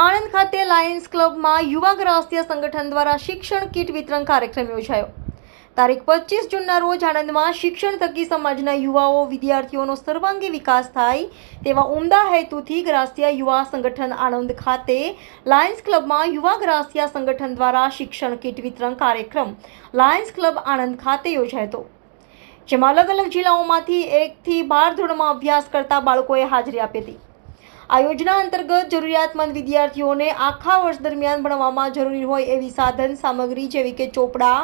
આણંદ ખાતે લાયન્સ ક્લબમાં યુવા રાષ્ટ્રીય સંગઠન દ્વારા શિક્ષણ કીટ વિતરણ કાર્યક્રમ યોજાયો. તારીખ 25 જૂનના રોજ આણંદમાં શિક્ષણ થકી સમાજના યુવાઓ વિદ્યાર્થીઓનો સર્વાંગી વિકાસ થાય તેવા ઉમદા હેતુથી રાષ્ટ્રીય યુવા સંગઠન આણંદ ખાતે લાયન્સ ક્લબમાં યુવા રાષ્ટ્રીય સંગઠન દ્વારા શિક્ષણ કીટ વિતરણ કાર્યક્રમ લાયન્સ ક્લબ આણંદ ખાતે યોજાયો હતો, જેમાં અલગ અલગ જિલ્લાઓમાંથી 1 થી 12 ધોરણમાં અભ્યાસ કરતા બાળકોએ હાજરી આપી હતી. આ યોજના અંતર્ગત જરૂરિયાતમંદ વિદ્યાર્થીઓને આખા વર્ષ દરમિયાન ભણવામાં જરૂરી હોય એવી સાધન સામગ્રી જેવી કે ચોપડા,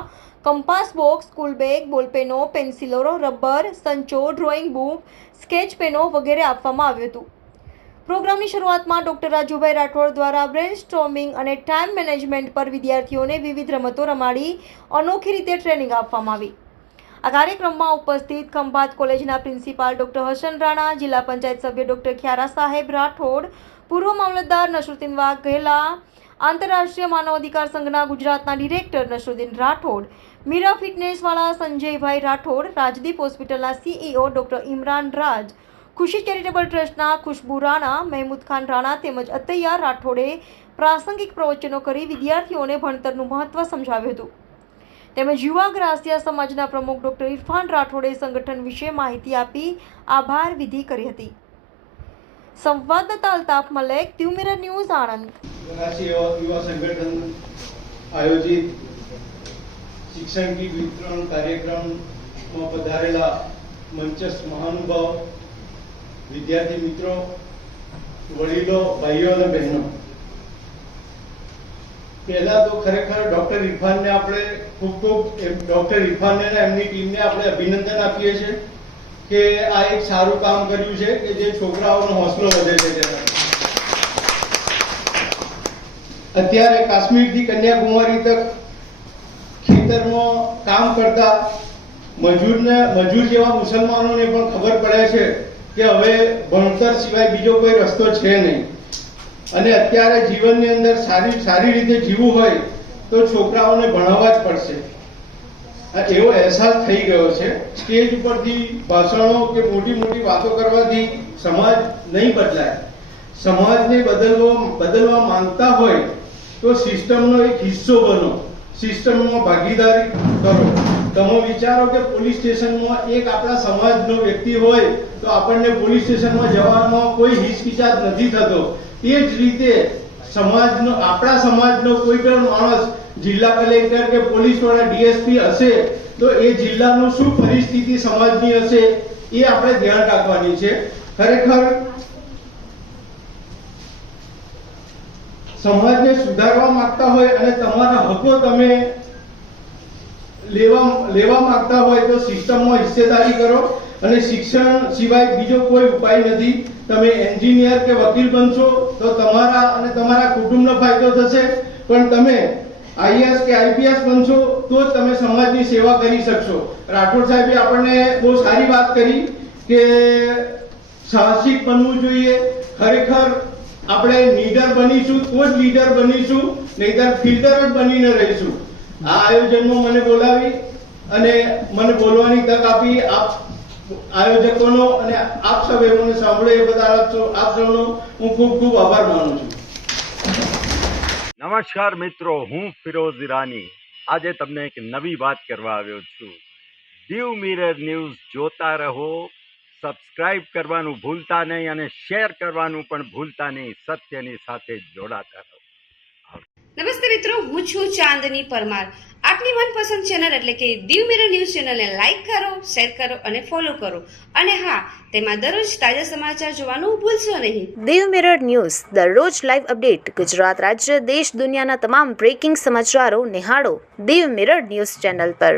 કંપાસ બોક્સ, સ્કૂલ બેગ, બોલપેનો, પેન્સિલો, રબર, સંચો, ડ્રોઈંગ બુક, સ્કેચ પેનો વગેરે આપવામાં આવ્યું હતું. પ્રોગ્રામની શરૂઆતમાં ડોક્ટર રાજુભાઈ રાઠોડ દ્વારા બ્રેન સ્ટોર્મિંગ અને ટાઈમ મેનેજમેન્ટ પર વિદ્યાર્થીઓને વિવિધ રમતો રમાડી અનોખી રીતે ટ્રેનિંગ આપવામાં આવી. આ કાર્યક્રમમાં ઉપસ્થિત ખંભાત કોલેજના પ્રિન્સિપાલ ડોક્ટર હસન રાણા, જિલ્લા પંચાયત સભ્ય ડોક્ટર ખ્યારા સાહેબ રાઠોડ, પૂર્વ મામલતદાર નસરુદ્દીન વાઘ ગહેલા, આંતરરાષ્ટ્રીય માનવ અધિકાર સંઘના ગુજરાતના ડિરેક્ટર નસરુદ્દીન રાઠોડ, મીરા ફિટનેસવાળા સંજયભાઈ રાઠોડ, રાજદીપ હોસ્પિટલના CEO ડોક્ટર ઇમરાન રાજ, ખુશી ચેરિટેબલ ટ્રસ્ટના ખુશ્બુ રાણા, મહેમૂદ ખાન રાણા તેમજ અતૈયા રાઠોડે પ્રાસંગિક પ્રવચનો કરી વિદ્યાર્થીઓને ભણતરનું મહત્વ સમજાવ્યું હતું. તેમજ યુવા રાષ્ટ્રીય સમાજના પ્રમુખ ડોક્ટર ઇરફાન રાઠોડે સંગઠન વિશે માહિતી આપી આભાર વિધિ કરી હતી. સંવાદદાતા અલ્તાફ મલેક, દીવ મિરર ન્યૂઝ, આણંદ. રાષ્ટ્રીય યુવા સંગઠન આયોજિત શિક્ષણ કી વિતરણ કાર્યક્રમમાં પધારેલા મંચસ્થ મહાનુભાવ, વિદ્યાર્થી મિત્રો, વડીલો, ભાઈઓ અને બહેનો, પહેલા તો ખરેખર ડોક્ટર ઇરફાનને આપણે ખૂબ ડોક્ટર ઇરફાનને એમની ટીમને આપણે અભિનંદન આપીએ છીએ કે આ એક સારું કામ કર્યું છે કે જે છોકરાઓનો હોંસલો વધે છે. અત્યારે કાશ્મીરથી કન્યાકુમારી તક ખેતરમાં કામ કરતા મજૂર જેવા મુસલમાનોને પણ ખબર પડે છે કે હવે ભણતર સિવાય બીજો કોઈ રસ્તો છે નહીં, અને અત્યારે જીવનની અંદર સારી રીતે જીવવું હોય તો છોકરાઓને ભણાવવા જ પડશે. એવો અહેસાસ થઈ ગયો છે. સ્ટેજ ઉપરથી ભાષણો કે મોટી વાતો કરવાથી સમાજ નહીં બદલાય. સમાજને બદલવા માંગતા હોય તો સિસ્ટમનો એક હિસ્સો બનો, સિસ્ટમમાં ભાગીદારી કરો. તમે વિચારો કે પોલીસ સ્ટેશનમાં એક આપણા સમાજનો વ્યક્તિ હોય તો આપણને પોલીસ સ્ટેશનમાં જવામાં કોઈ હિચકિચાટ નથી થતો. એ જ રીતે આપણા સમાજનો કોઈ પણ માણસ જિલ્લા કલેક્ટર કે પોલીસ વાળા DSP હશે તો એ જિલ્લાનું શું પરિસ્થિતિ સમાજની હશે એ આપણે ધ્યાન રાખવાની છે. ખરેખર સમાજને સુધારવા માંગતા હોય અને તમારા હકો તમે લેવા માંગતા હોય તો સિસ્ટમમાં હિસ્સેદારી કરો, અને શિક્ષણ સિવાય બીજો કોઈ ઉપાય નથી. તમે એન્જિનિયર કે વકીલ બનશો તો તમારા અને તમારા કુટુંબનો ફાયદો થશે, પણ તમે IAS કે IPS બનશો તો જ તમે સમાજની સેવા કરી શકશો. રાઠોડ સાહેબે આપણને બહુ સારી વાત કરી કે સાહસિક બનવું જોઈએ. ખરેખર આપણે લીડર બનીશું તો જ લીડર બનીશું, નહીતર ફિલ્ટર જ બનીને રહીશું. આ આયોજનમાં મને બોલાવી અને મને બોલવાની તક આપી આયોજકોનો અને આપ સૌએ મને સાંભળ્યો એ બદલ આપ સૌનો હું ખૂબ આભાર માનું છું. નમસ્કાર મિત્રો, હું ફિરોઝ ઈરાની આજે તમને એક નવી વાત કરવા આવ્યો છું. દીવ મિરર ન્યૂઝ જોતા રહો, સબસ્ક્રાઇબ કરવાનું ભૂલતા નહીં અને શેર કરવાનું પણ ભૂલતા નહીં. સત્યની સાથે જોડાતા રહો. નમસ્તે મિત્રો, હું છું ચાંદની પરમાર. આપની મનપસંદ ચેનલ એટલે કે દીવ મિરર ન્યૂઝ ચેનલને લાઈક કરો, શેર કરો અને ફોલો કરો. અને હા, તેમાં દરરોજ તાજા સમાચાર જોવાનું ભૂલશો નહીં. દીવ મિરર ન્યૂઝ દરરોજ લાઈવ અપડેટ, ગુજરાત રાજ્ય, દેશ, દુનિયાના તમામ બ્રેકિંગ સમાચારો નિહાળો દીવ મિરર ન્યૂઝ ચેનલ પર.